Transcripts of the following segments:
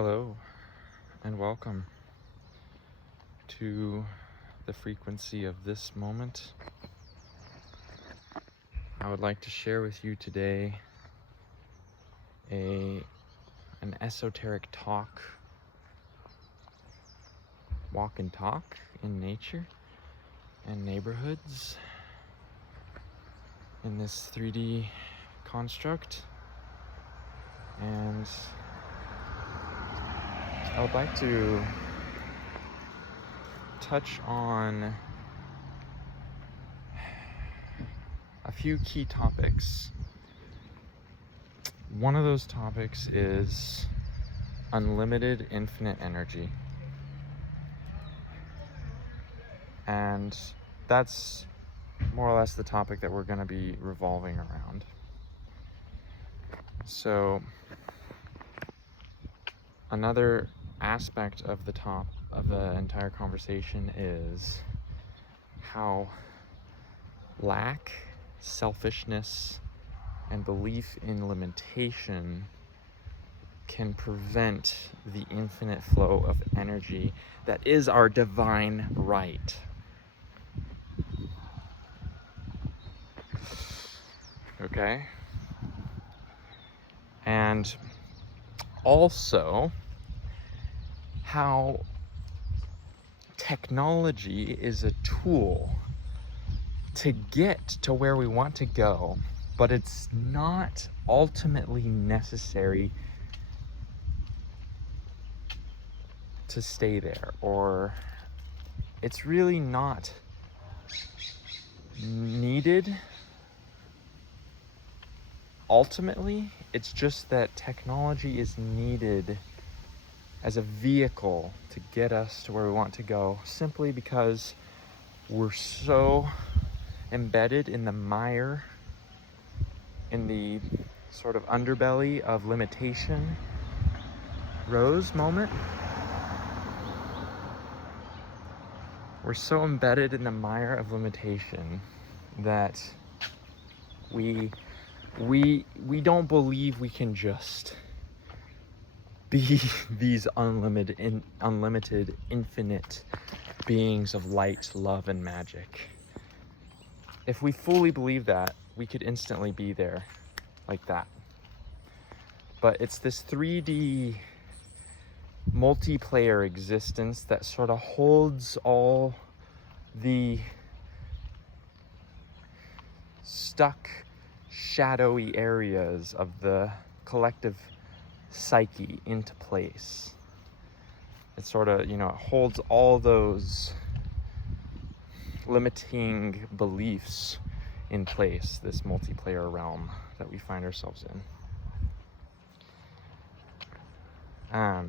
Hello and welcome to the frequency of this moment. I would like to share with you today an esoteric walk and talk in nature and neighborhoods in this 3D construct. And I would like to touch on a few key topics. One of those topics is unlimited infinite energy. And that's more or less the topic that we're going to be revolving around. So another aspect of the entire conversation is how lack, selfishness, and belief in limitation can prevent the infinite flow of energy that is our divine right. Okay? And also how technology is a tool to get to where we want to go, but it's not ultimately necessary to stay there, or it's really not needed. Ultimately, it's just that technology is needed as a vehicle to get us to where we want to go, simply because we're so embedded in the mire, in the sort of underbelly of limitation. Rose moment. We're so embedded in the mire of limitation that we don't believe we can just be these unlimited, infinite beings of light, love, and magic. If we fully believe that, we could instantly be there like that. But it's this 3D multiplayer existence that sort of holds all the stuck, shadowy areas of the collective psyche into place. It sort of, it holds all those limiting beliefs in place, this multiplayer realm that we find ourselves in. Oh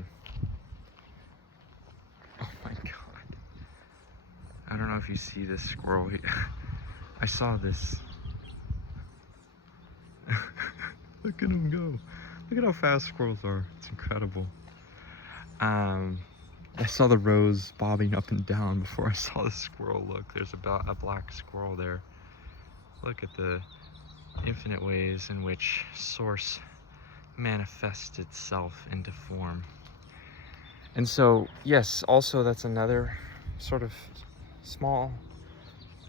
my god. I don't know if you see this squirrel. I saw this. Look at him go. Look at how fast squirrels are. It's incredible. I saw the rose bobbing up and down before I saw the squirrel. Look, there's a black squirrel there. Look at the infinite ways in which Source manifests itself into form. And so, yes, also that's another sort of small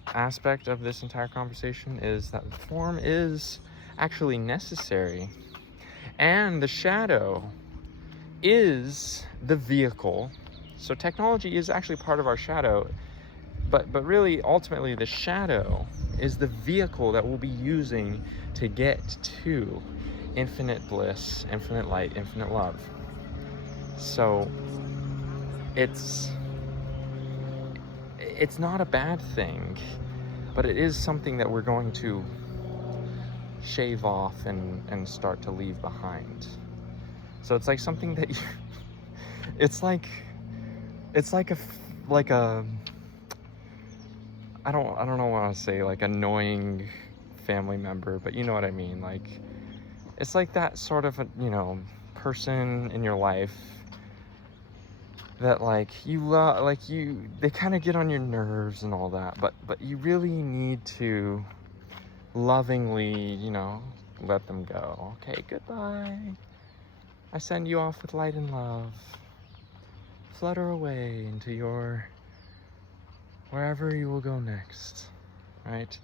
aspect of this entire conversation, is that form is actually necessary. And the shadow is the vehicle. So technology is actually part of our shadow, but really, ultimately, the shadow is the vehicle that we'll be using to get to infinite bliss, infinite light, infinite love. So it's not a bad thing, but it is something that we're going to shave off and start to leave behind. So it's like something that it's like a I don't know what to say, like annoying family member, but you know what I mean. Like, it's like that sort of person in your life that you love, they kind of get on your nerves and all that, but you really need to lovingly, let them go. Okay, goodbye. I send you off with light and love. Flutter away into your wherever you will go next, right?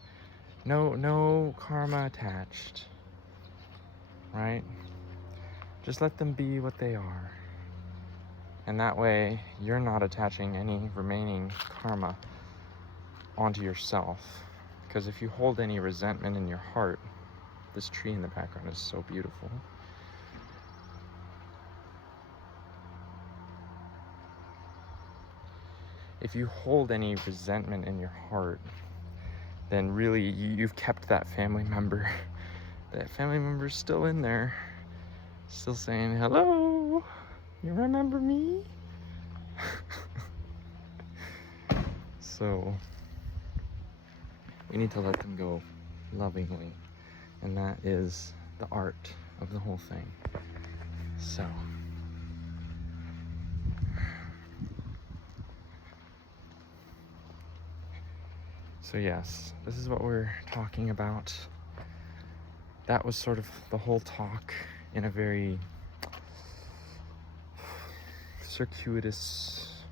No karma attached, right? Just let them be what they are. And that way, you're not attaching any remaining karma onto yourself. Because if you hold any resentment in your heart, this tree in the background is so beautiful. If you hold any resentment in your heart, then really you've kept that family member. That family member's still in there, still saying, hello, you remember me? So we need to let them go lovingly, and that is the art of the whole thing. So yes, this is what we're talking about. That was sort of the whole talk in a very circuitous,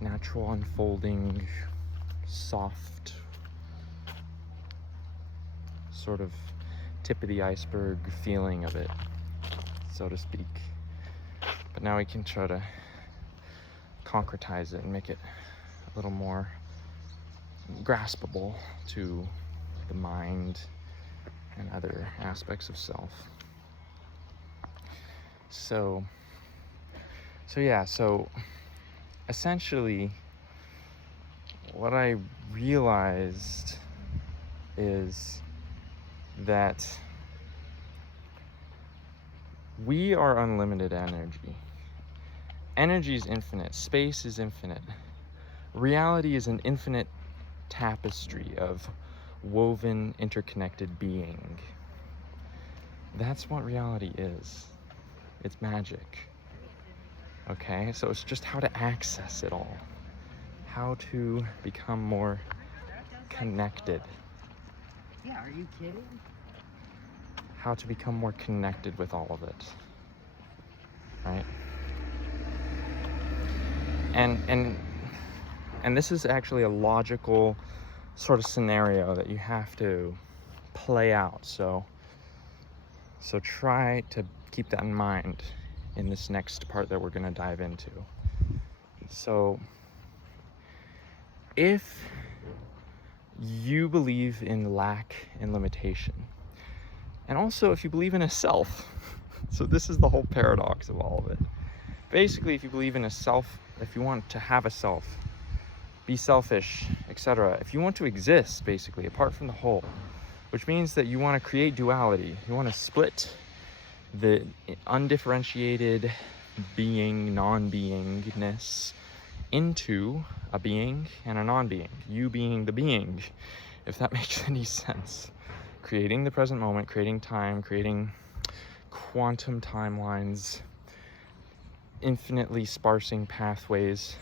natural unfolding, soft, sort of tip of the iceberg feeling of it, so to speak. But now we can try to concretize it and make it a little more graspable to the mind and other aspects of self. So essentially what I realized is that we are unlimited energy. Energy is infinite. Space is infinite. Reality is an infinite tapestry of woven, interconnected being. That's what reality is. It's magic. Okay, so it's just how to access it all, how to become more connected. Yeah, are you kidding? How to become more connected with all of it, right? And this is actually a logical sort of scenario that you have to play out. So try to keep that in mind in this next part that we're going to dive into. So if you believe in lack and limitation, and also if you believe in a self, so this is the whole paradox of all of it. Basically, if you believe in a self, if you want to have a self, be selfish, etc., if you want to exist basically apart from the whole, which means that you want to create duality, you want to split the undifferentiated being, non-beingness into a being and a non-being, you being the being, if that makes any sense. Creating the present moment, creating time, creating quantum timelines, infinitely sparsing pathways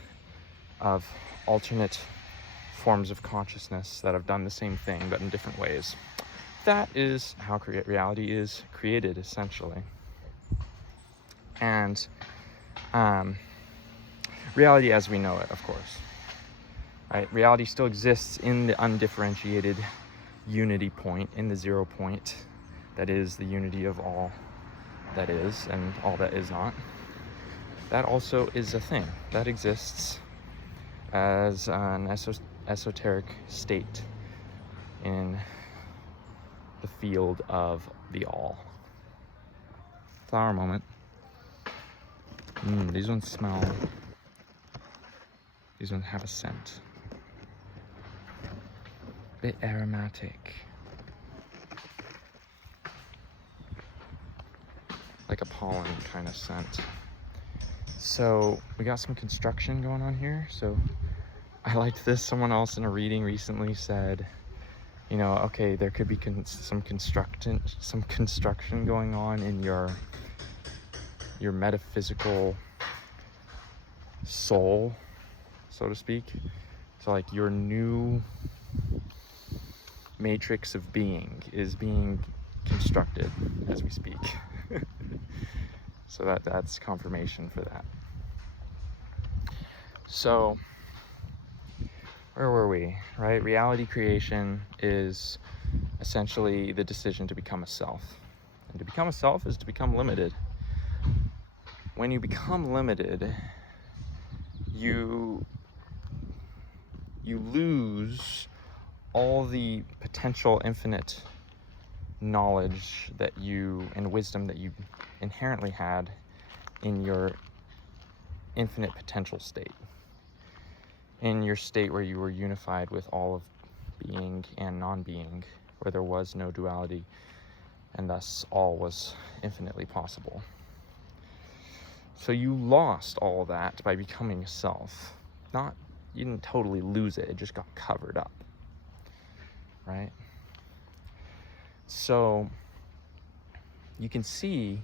of alternate forms of consciousness that have done the same thing but in different ways. That is how reality is created, essentially. And reality as we know it, of course. Right? Reality still exists in the undifferentiated unity point, in the 0 point, that is the unity of all that is and all that is not. That also is a thing that exists as an esoteric state in the field of the all. Flower moment. These ones smell. These ones have a scent. Bit aromatic. Like a pollen kind of scent. So we got some construction going on here. So I liked this. Someone else in a reading recently said, you know, okay, there could be some construction going on in your metaphysical soul, so to speak. So like your new matrix of being is being constructed as we speak. So that's confirmation for that. So where were we, right? Reality creation is essentially the decision to become a self. And to become a self is to become limited. When you become limited, you lose all the potential infinite knowledge that you and wisdom that you inherently had in your infinite potential state, in your state where you were unified with all of being and non-being, where there was no duality, and thus all was infinitely possible. So you lost all that by becoming a self. You didn't totally lose it, it just got covered up, right? So you can see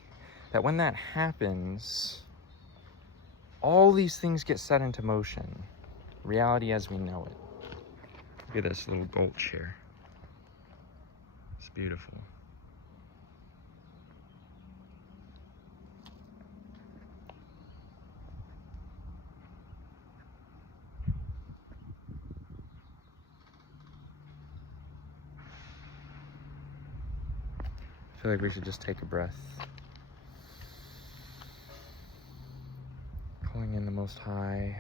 that when that happens, all these things get set into motion. Reality as we know it. Look at this little gulch here. It's beautiful. I feel like we should just take a breath. Calling in the Most High,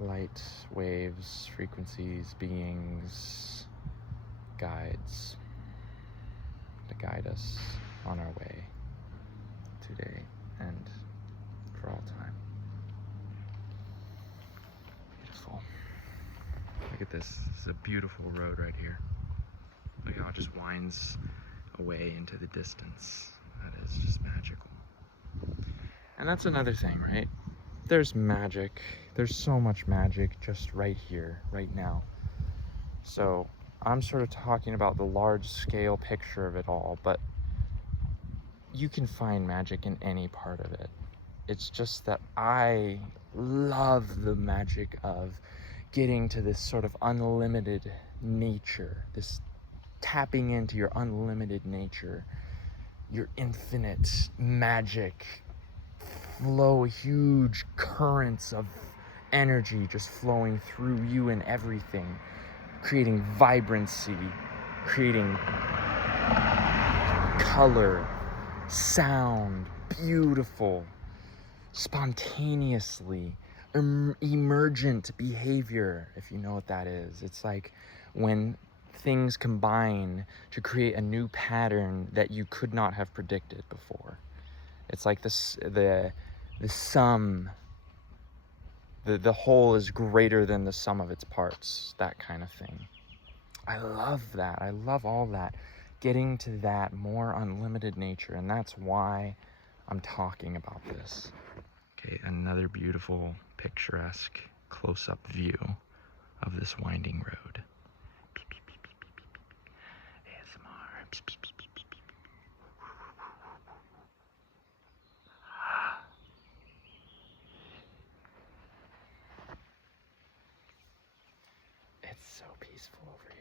light, waves, frequencies, beings, guides to guide us on our way today and for all time. Beautiful. Look at this. This is a beautiful road right here. Look how it just winds away into the distance. That is just magical. And that's another thing, right? There's magic. There's so much magic just right here, right now. So I'm sort of talking about the large scale picture of it all, but you can find magic in any part of it. It's just that I love the magic of getting to this sort of unlimited nature, this tapping into your unlimited nature, your infinite magic flow, huge currents of energy just flowing through you and everything, creating vibrancy, creating color, sound, beautiful, spontaneously, emergent behavior, if you know what that is. It's like when things combine to create a new pattern that you could not have predicted before. It's like the sum, the whole is greater than the sum of its parts, that kind of thing. I love that. I love all that. Getting to that more unlimited nature, and that's why I'm talking about this. Okay, another beautiful, picturesque, close-up view of this winding road. ASMR. It's so peaceful over here.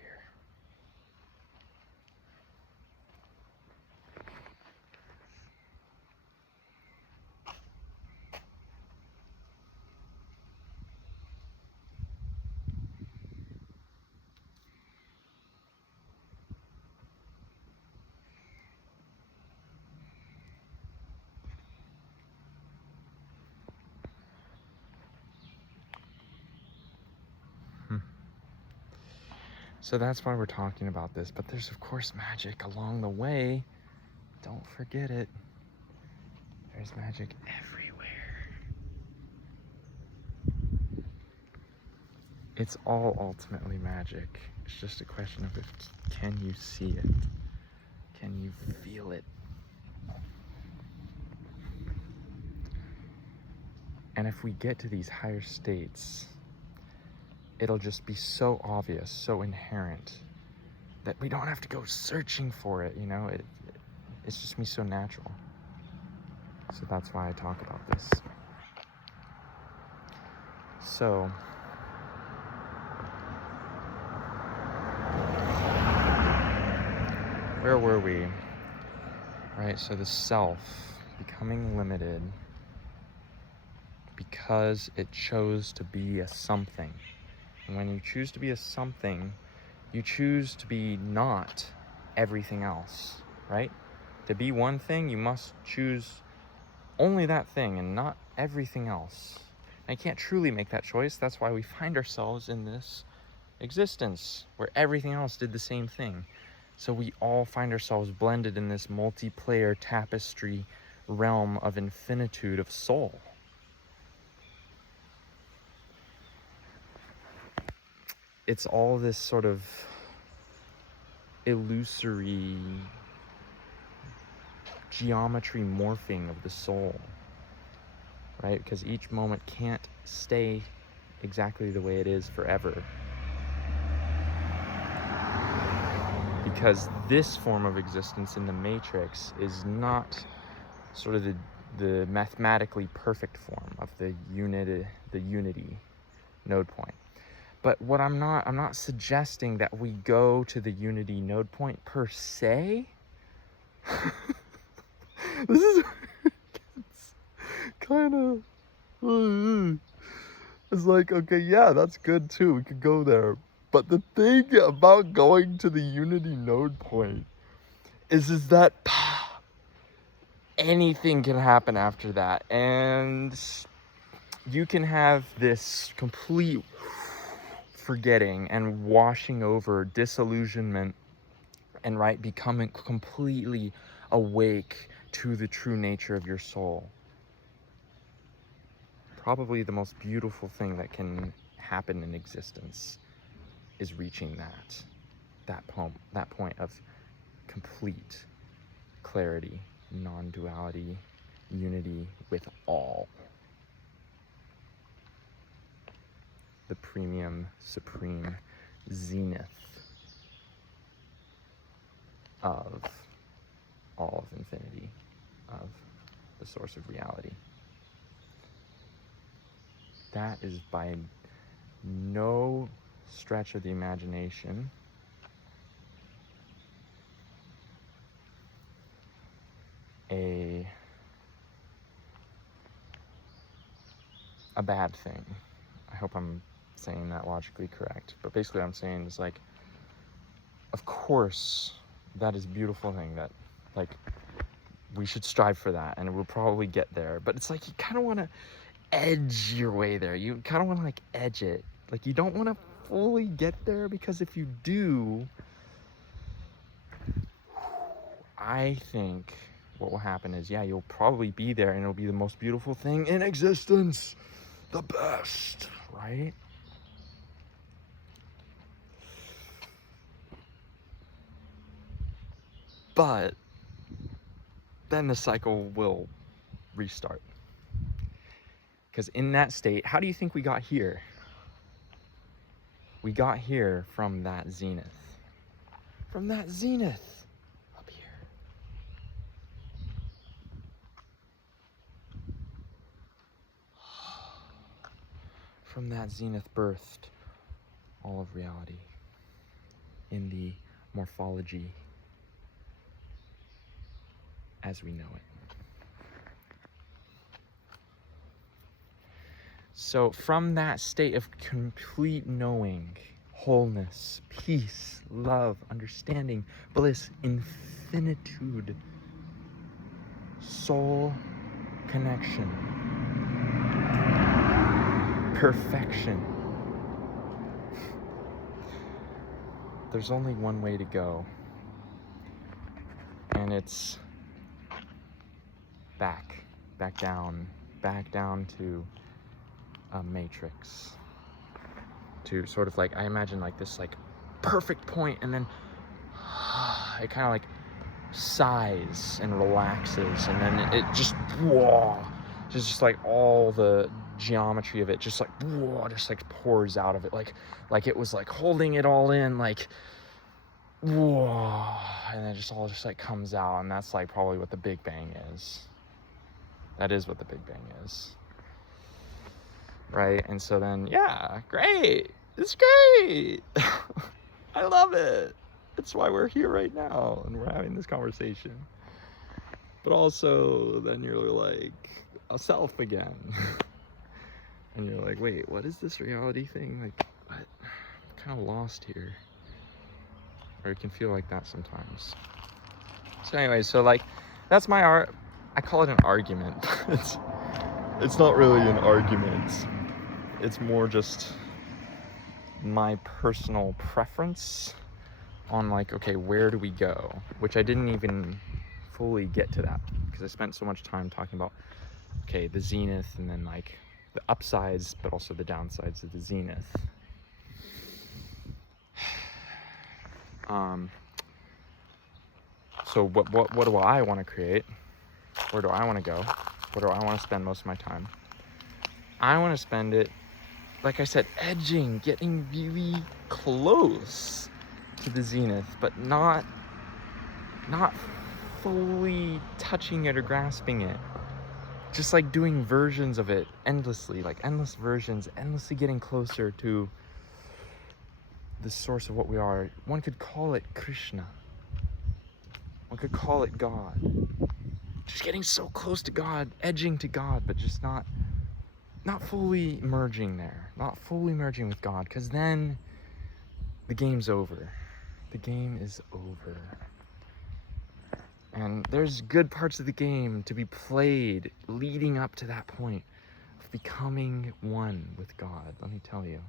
So that's why we're talking about this, but there's of course magic along the way. Don't forget it. There's magic everywhere. It's all ultimately magic. It's just a question of can you see it? Can you feel it? And if we get to these higher states, it'll just be so obvious, so inherent, that we don't have to go searching for it, you know? It's just me so natural. So that's why I talk about this. So, where were we? right? So the self becoming limited because it chose to be a something. And when you choose to be a something, you choose to be not everything else, right? To be one thing, you must choose only that thing and not everything else. And you can't truly make that choice. That's why we find ourselves in this existence where everything else did the same thing. So we all find ourselves blended in this multiplayer tapestry realm of infinitude of soul. It's all this sort of illusory geometry morphing of the soul, right? Because each moment can't stay exactly the way it is forever. Because this form of existence in the matrix is not sort of the mathematically perfect form of the unity node point. But what I'm not suggesting that we go to the unity node point per se. This is kind of it's like, okay, yeah, that's good too, we could go there. But the thing about going to the unity node point is that anything can happen after that, and you can have this complete forgetting and washing over, disillusionment, and right, becoming completely awake to the true nature of your soul. Probably the most beautiful thing that can happen in existence is reaching that point of complete clarity, non-duality, unity with all. The premium, supreme zenith of all of infinity, of the source of reality. That is by no stretch of the imagination a bad thing. I hope I'm saying that logically correct. But basically what I'm saying is, like, of course, that is a beautiful thing that, like, we should strive for that, and we'll probably get there. But it's like you kind of want to edge your way there. You kind of want to, like, edge it. Like, you don't want to fully get there, because if you do, I think what will happen is, yeah, you'll probably be there and it'll be the most beautiful thing in existence. The best, right? But then the cycle will restart. Because in that state, how do you think we got here? We got here from that zenith. From that zenith up here. From that zenith birthed all of reality in the morphology as we know it. So from that state of complete knowing, wholeness, peace, love, understanding, bliss, infinitude, soul connection, perfection, there's only one way to go, and it's back down to a matrix, to sort of, like, I imagine, like, this, like, perfect point, and then it kind of, like, sighs and relaxes, and then it just just like all the geometry of it just like just like pours out of it, like it was like holding it all in, like, and then it just all just like comes out, and that's like probably what the Big Bang is. That is what the Big Bang is, right? And so then, yeah, great, it's great. I love it. That's why we're here right now and we're having this conversation. but also then you're like a self again. And you're like, wait, what is this reality thing? Like, what? I'm kind of lost here. Or it can feel like that sometimes. So anyway, so like, that's my art. I call it an argument. It's not really an argument. It's more just my personal preference on like, okay, where do we go? Which I didn't even fully get to that because I spent so much time talking about, okay, the zenith and then like the upsides, but also the downsides of the zenith. So what do I want to create? Where do I want to go? Where do I want to spend most of my time? I want to spend it, like I said, edging, getting really close to the zenith, but not fully touching it or grasping it. Just like doing versions of it endlessly, like endless versions, endlessly getting closer to the source of what we are. One could call it Krishna. One could call it God. Just getting so close to God, edging to God, but just not fully merging there, not fully merging with God, because then the game's over. The game is over. And there's good parts of the game to be played leading up to that point of becoming one with God. Let me tell you.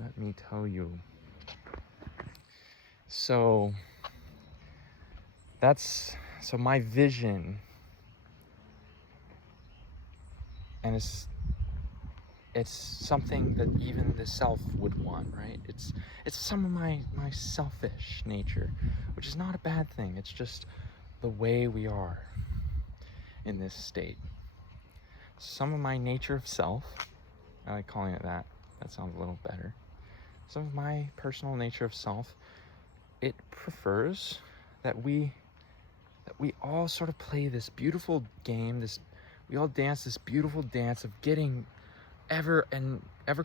Let me tell you. So my vision, and it's something that even the self would want, right? It's some of my selfish nature, which is not a bad thing. It's just the way we are in this state. Some of my nature of self, I like calling it that. That sounds a little better. Some of my personal nature of self, it prefers that we all sort of play this beautiful game, we all dance this beautiful dance of getting ever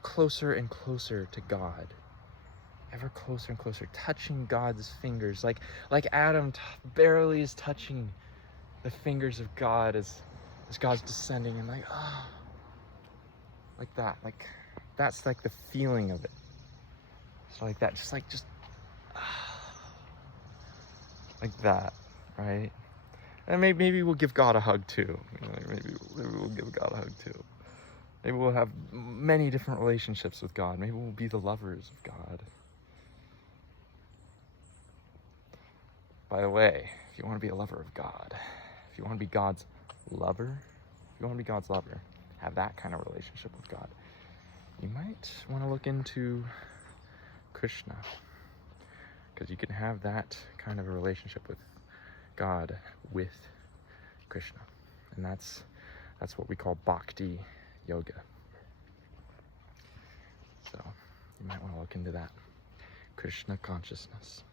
closer and closer to God. Ever closer and closer, touching God's fingers, like Adam barely is touching the fingers of God as God's descending, and like, ah, like that, like that's like the feeling of it. So like that, just like that, right? And maybe we'll give God a hug too. You know, like maybe we'll give God a hug too. Maybe we'll have many different relationships with God. Maybe we'll be the lovers of God. By the way, if you want to be a lover of God, if you want to be God's lover, have that kind of relationship with God, you might want to look into Krishna, because you can have that kind of a relationship with God with Krishna, and that's what we call bhakti yoga. So you might want to look into that. Krishna consciousness,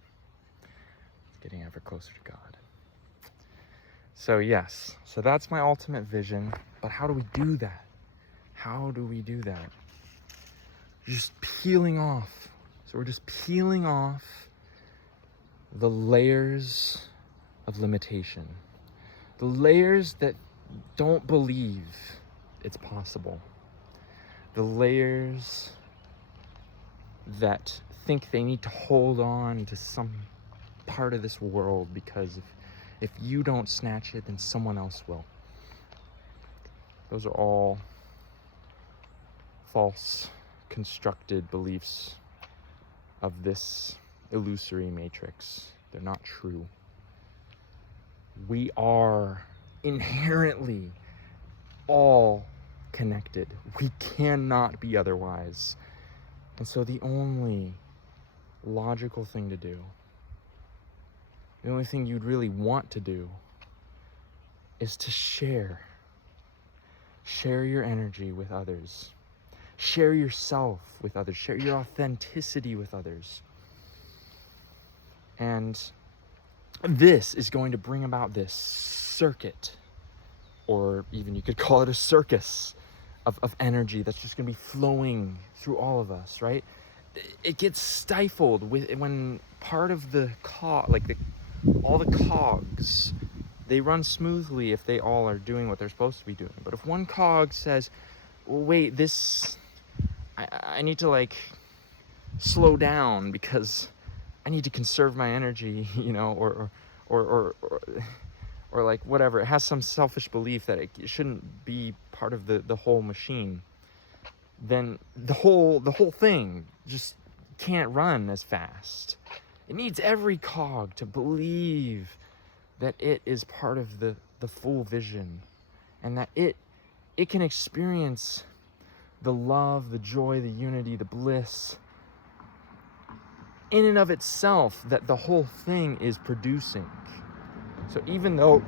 getting ever closer to God. So yes, so that's my ultimate vision. But how do we do that? Just peeling off. So we're just peeling off the layers of limitation, the layers that don't believe it's possible, the layers that think they need to hold on to some part of this world because if you don't snatch it, then someone else will. Those are all false, constructed beliefs of this illusory matrix. They're not true. We are inherently all connected. We cannot be otherwise. And so the only logical thing to do, the only thing you'd really want to do, is to share your energy with others, share yourself with others, share your authenticity with others. And this is going to bring about this circuit, or even you could call it a circus of energy that's just going to be flowing through all of us, right? It gets stifled when part of the all the cogs they run smoothly if they all are doing what they're supposed to be doing. But if one cog says, well, wait, I need to like slow down because I need to conserve my energy, you know, or like whatever. It has some selfish belief that it shouldn't be part of the whole machine. Then the whole thing just can't run as fast. It needs every cog to believe that it is part of the full vision, and that it can experience the love, the joy, the unity, the bliss in and of itself that the whole thing is producing. So even though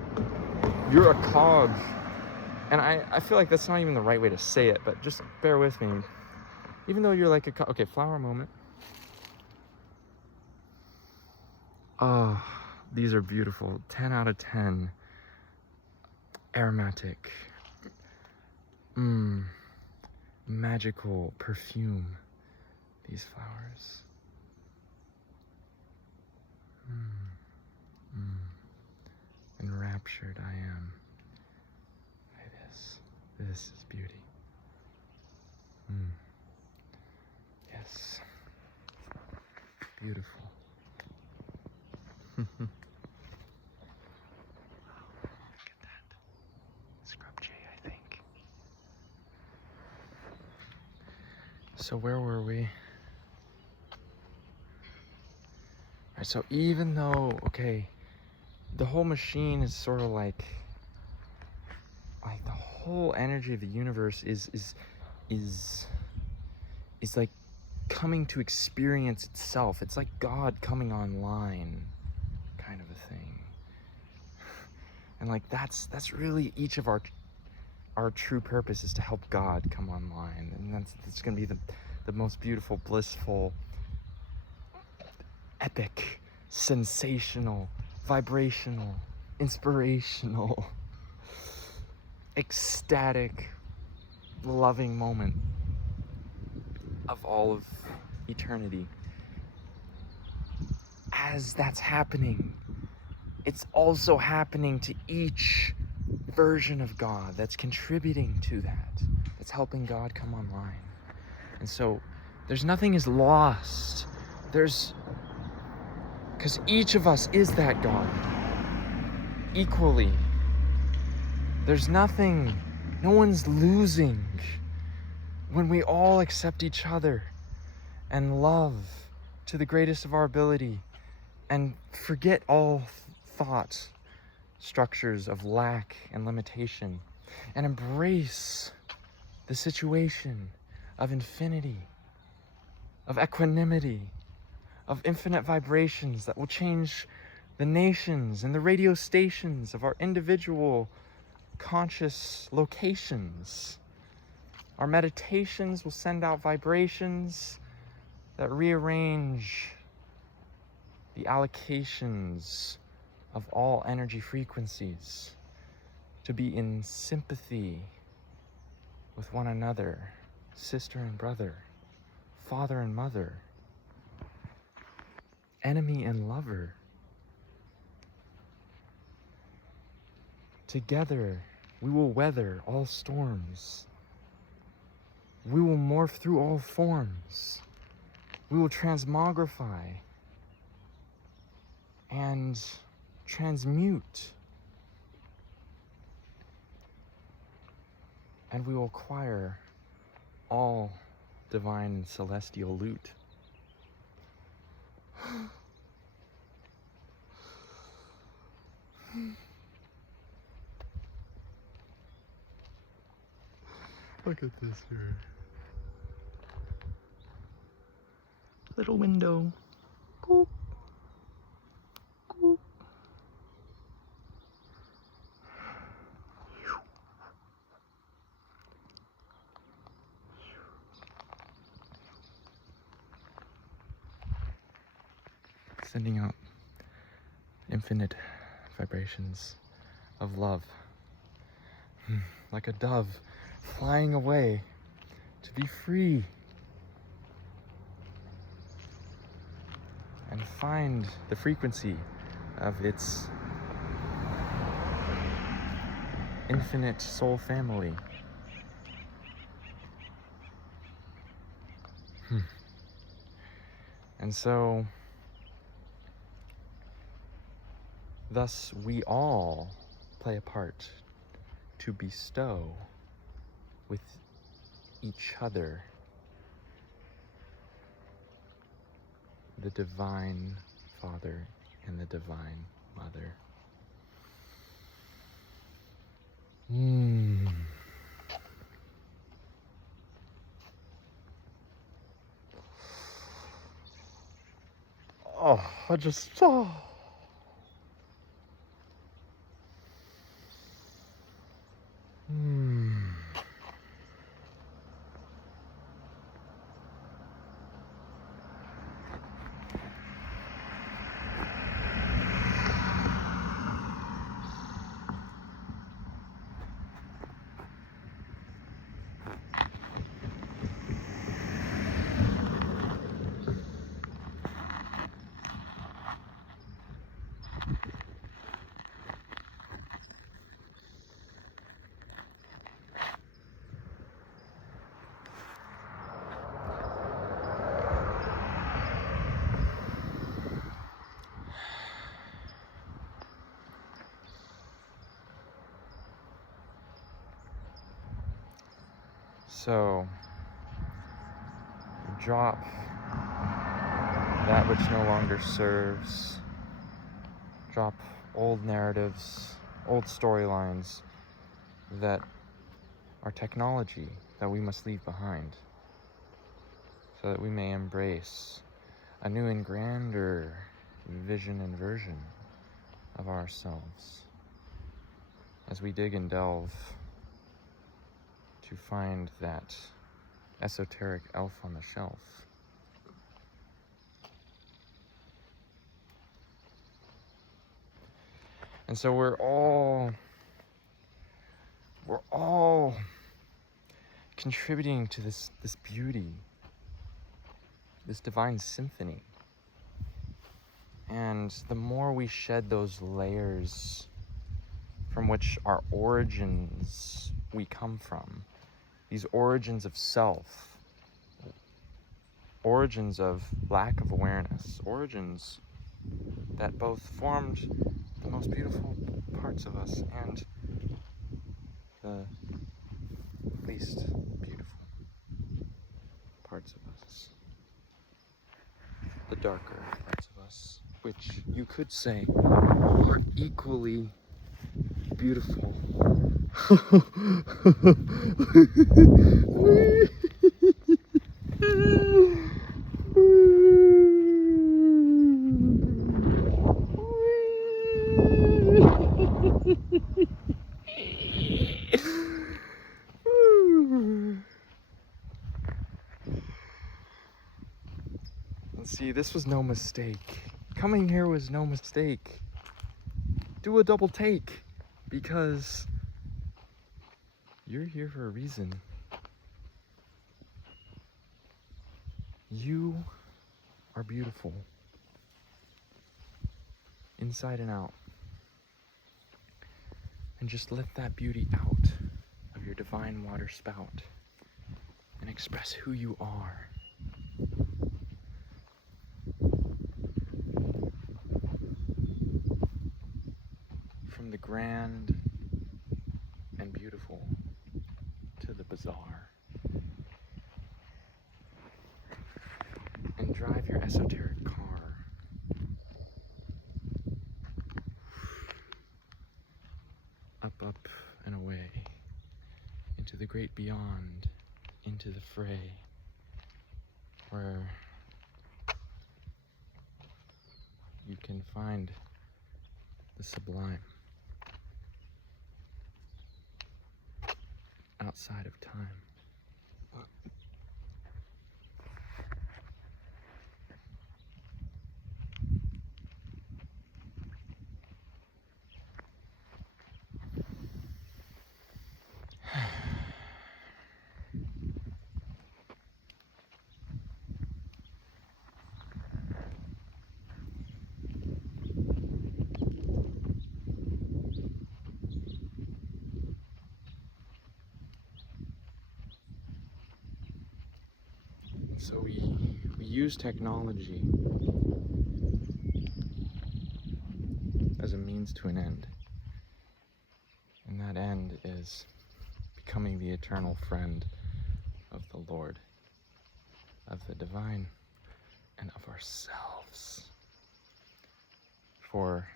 you're a cog, and I feel like that's not even the right way to say it, but just bear with me. Even though you're like a cog, okay, flower moment. Oh, these are beautiful. 10 out of 10. Aromatic. Magical perfume. These flowers. Enraptured I am by this. This is beauty. Yes. Beautiful. Look at that. Scrub jay, I think. So where were we? Alright, so even though, okay, the whole machine is sort of like the whole energy of the universe is like coming to experience itself. It's like God coming online, kind of a thing. And like that's really each of our true purpose is to help God come online, and that's gonna be the most beautiful, blissful, epic, sensational, vibrational, inspirational, ecstatic, loving moment of all of eternity. As that's happening, it's also happening to each version of God that's contributing to that, that's helping God come online. And so there's nothing is lost. Because each of us is that God equally. There's nothing, no one's losing when we all accept each other and love to the greatest of our ability and forget all thought structures of lack and limitation and embrace the situation of infinity, of equanimity, of infinite vibrations that will change the nations and the radio stations of our individual conscious locations. Our meditations will send out vibrations that rearrange the allocations of all energy frequencies to be in sympathy with one another, sister and brother, father and mother, enemy and lover. Together, we will weather all storms. We will morph through all forms. We will transmogrify and transmute. And we will acquire all divine and celestial loot. Look at this here. Little window. Boop. Boop. Sending out infinite vibrations of love. Like a dove flying away to be free and find the frequency of its infinite soul family. And so, thus we all play a part to bestow with each other the Divine Father and the Divine Mother. Oh, I just... Oh. So, drop that which no longer serves, drop old narratives, old storylines that are technology that we must leave behind, so that we may embrace a new and grander vision and version of ourselves as we dig and delve to find that esoteric elf on the shelf. And so we're all contributing to this beauty, this divine symphony. And the more we shed those layers from which our origins we come from, these origins of self, origins of lack of awareness, origins that both formed the most beautiful parts of us and the least beautiful parts of us, the darker parts of us, which you could say are equally beautiful. See, this was no mistake. Coming here was no mistake. Do a double take, because you're here for a reason. You are beautiful, inside and out. And just let that beauty out of your divine water spout and express who you are. From the grand and beautiful to the bizarre. And drive your esoteric car up and away into the great beyond, into the fray, where you can find the sublime outside of time. So we use technology as a means to an end. And that end is becoming the eternal friend of the Lord, of the divine, and of ourselves. For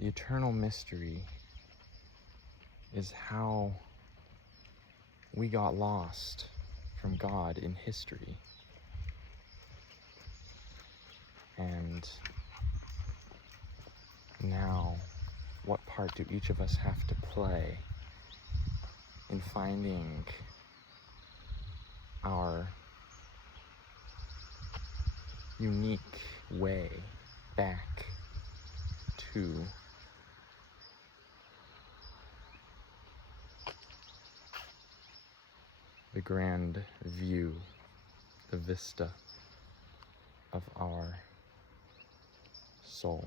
the eternal mystery is how we got lost from God in history. And now, what part do each of us have to play in finding our unique way back to the grand view, the vista of our soul?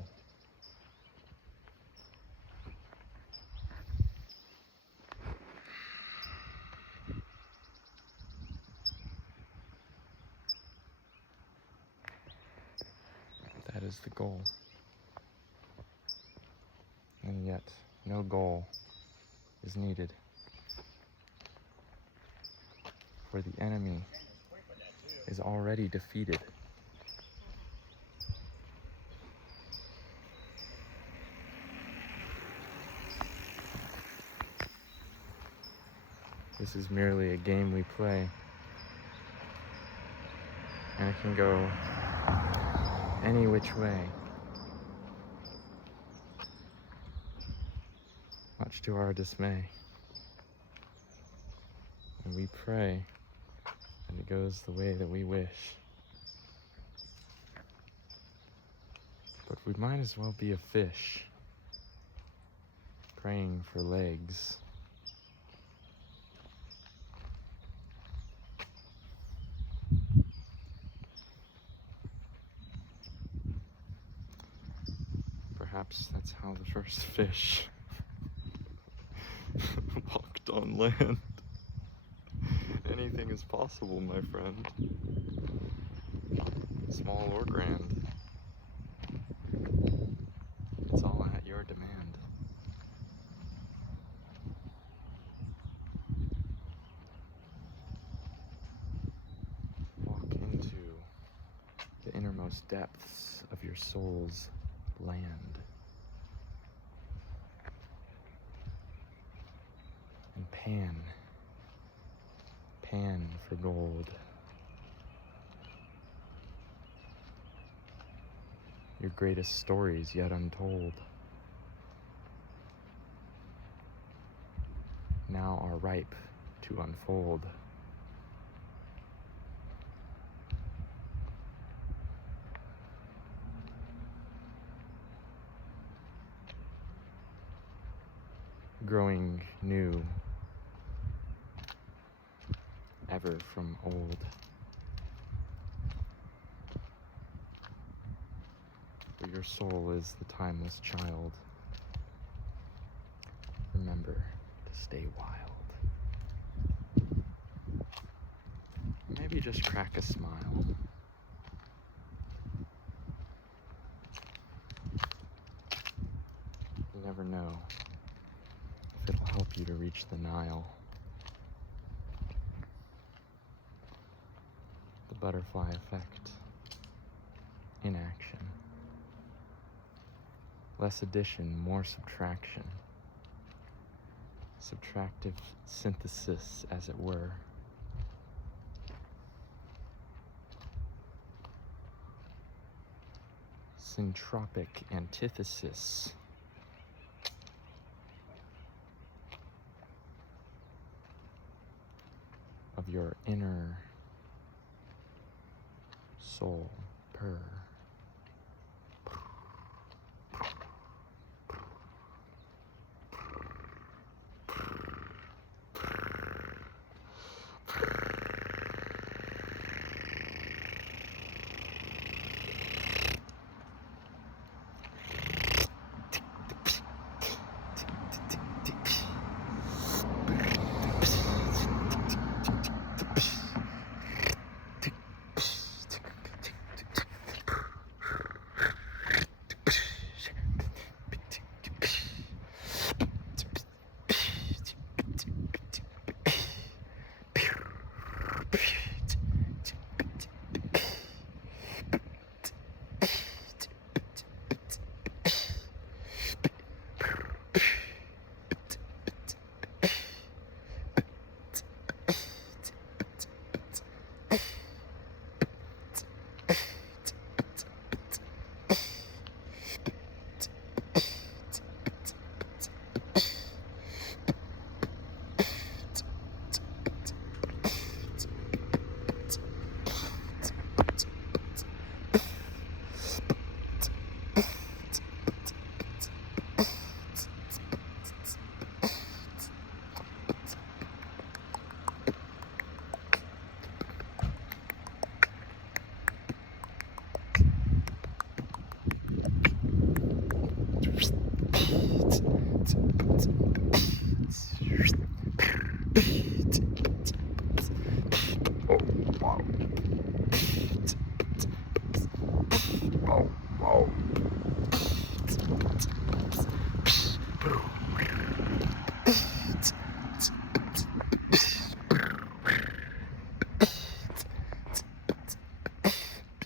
That is the goal. And yet, no goal is needed. For the enemy is already defeated. This is merely a game we play, and it can go any which way, much to our dismay. And we pray that it goes the way that we wish. But we might as well be a fish, praying for legs. Perhaps that's how the first fish walked on land. Anything is possible, my friend. Small or grand. It's all at your demand. Walk into the innermost depths of your soul's land. And pan for gold. Your greatest stories yet untold now are ripe to unfold. Growing new, ever from old. For your soul is the timeless child. Remember to stay wild. Maybe just crack a smile. You never know if it'll help you to reach the Nile. The butterfly effect in action. Less addition, more subtraction. Subtractive synthesis, as it were. Syntropic antithesis. Of your inner soul purr.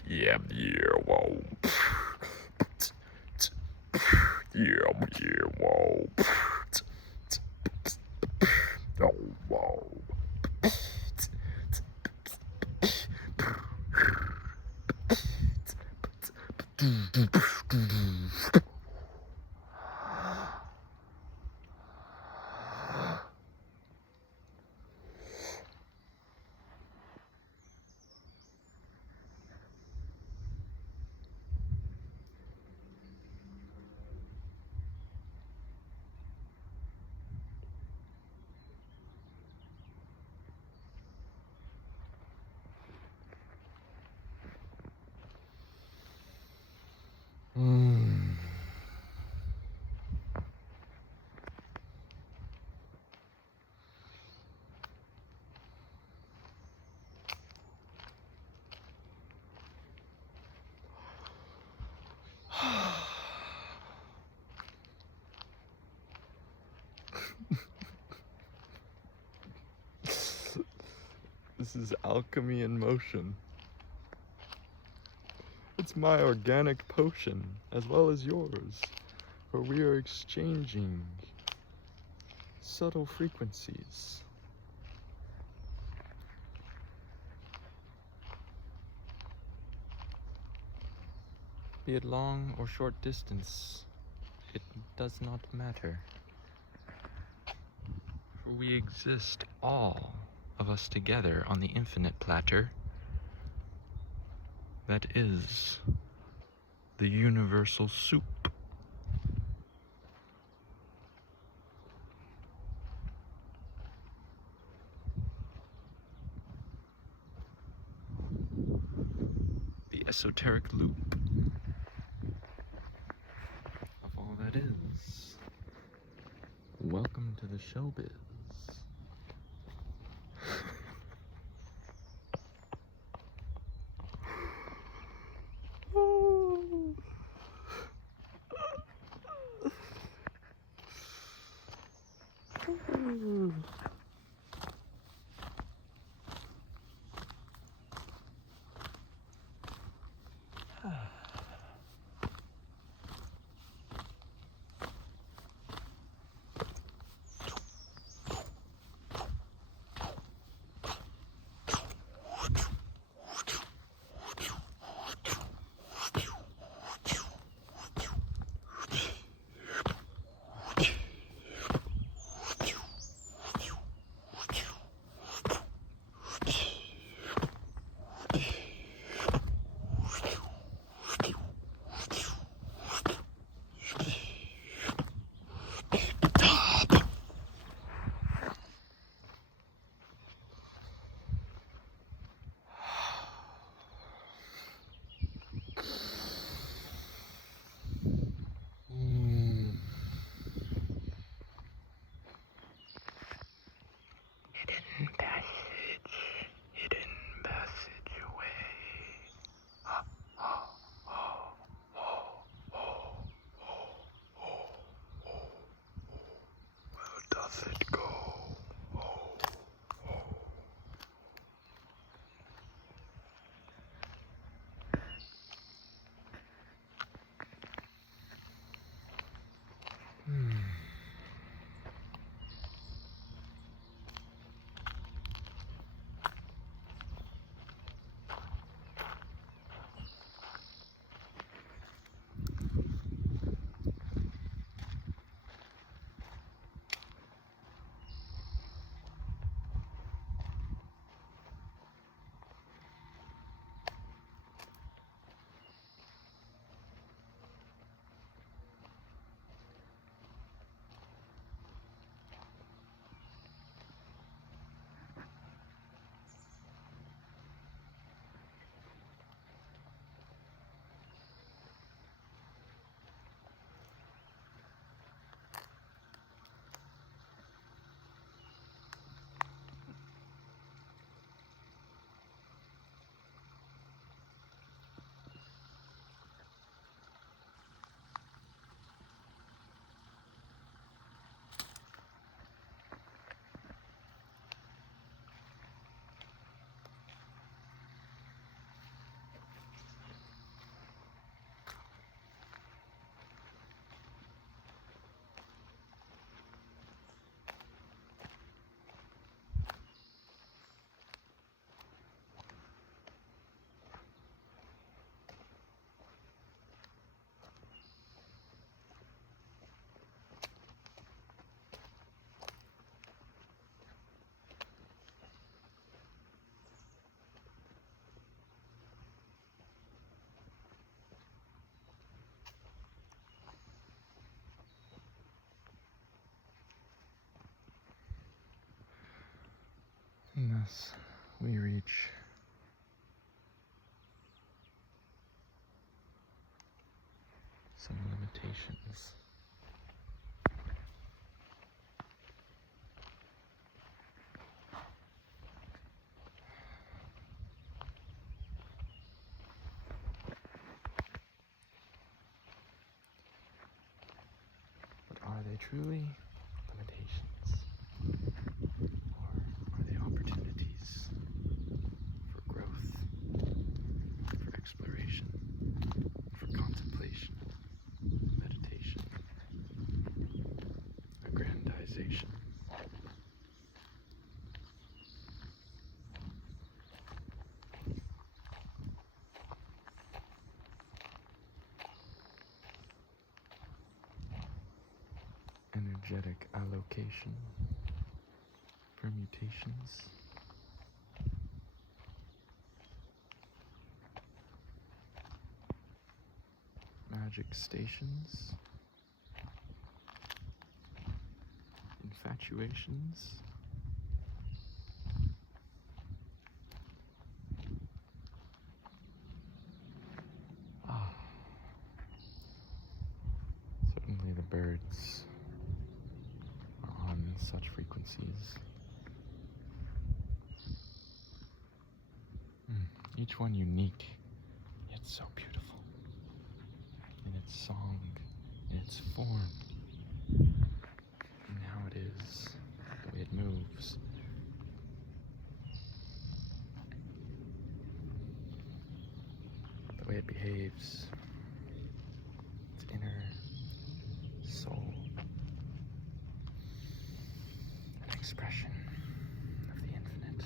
Yeah, whoa. Yeah, whoa. Oh, whoa. This is alchemy in motion. It's my organic potion, as well as yours, where we are exchanging subtle frequencies. Be it long or short distance, it does not matter. For we exist, all of us together, on the infinite platter that is the universal soup. The esoteric loop of all that is. Welcome to the showbiz. Hidden passageway. Where does it go? unless we reach some limitations. But are they truly limitations? Or are they opportunities for growth, for exploration, for contemplation, meditation, aggrandization? Energetic allocation, permutations, magic stations, infatuations, certainly the birds are on such frequencies. Each one unique, yet so beautiful. In its song, in its form, and how it is, the way it moves. The way it behaves, its inner soul, an expression of the infinite.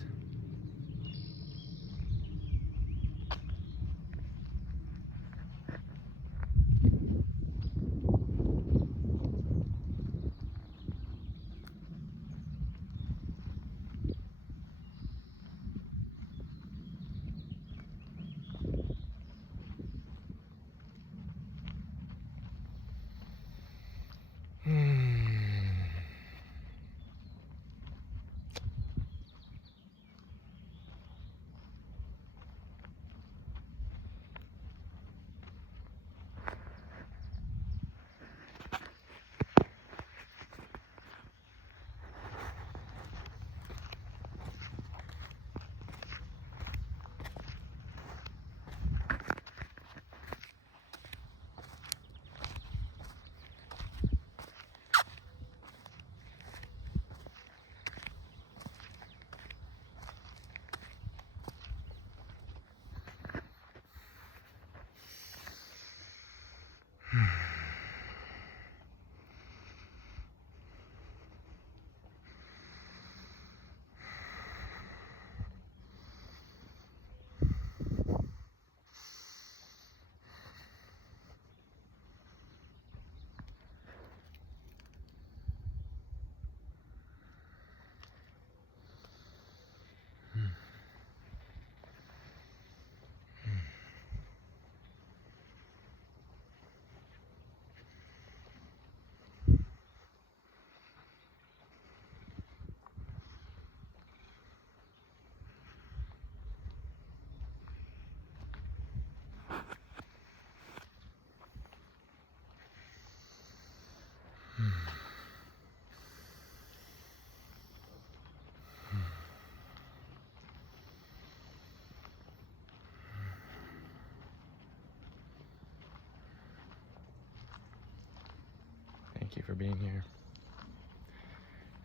Thank you for being here.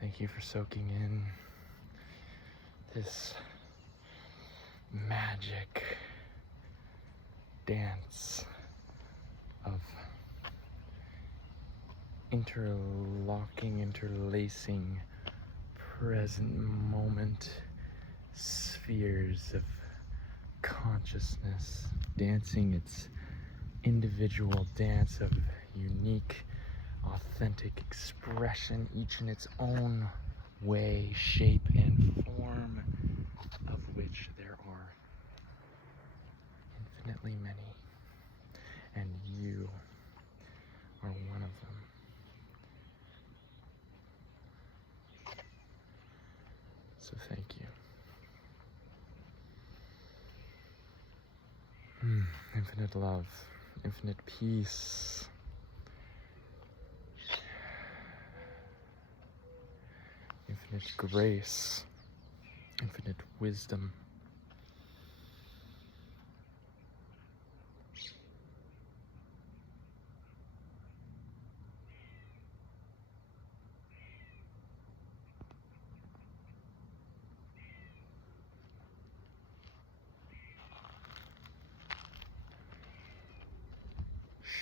Thank you for soaking in this magic dance of interlocking, interlacing, present moment spheres of consciousness, dancing its individual dance of unique, authentic expression, each in its own way, shape, and form, of which there are infinitely many, and you are one of them. So thank you. infinite love, infinite peace, infinite grace, infinite wisdom.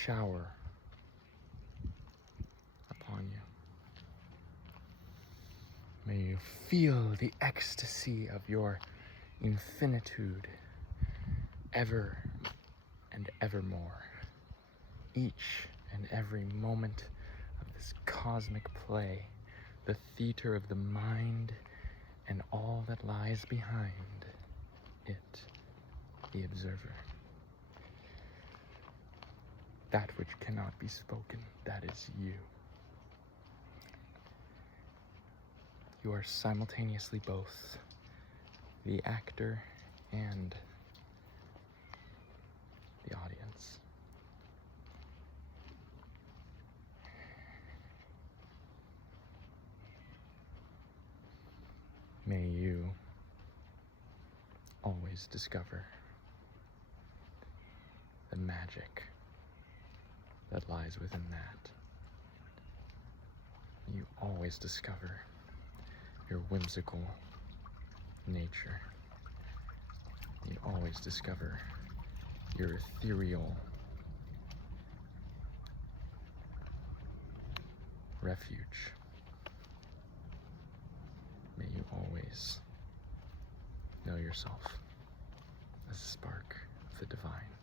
Shower upon you. May you feel the ecstasy of your infinitude ever and evermore. Each and every moment of this cosmic play, the theater of the mind and all that lies behind it, the observer. That which cannot be spoken, that is you. You are simultaneously both the actor and the audience. May you always discover the magic that lies within that. You always discover your whimsical nature. You always discover your ethereal refuge. May you always know yourself as a spark of the divine.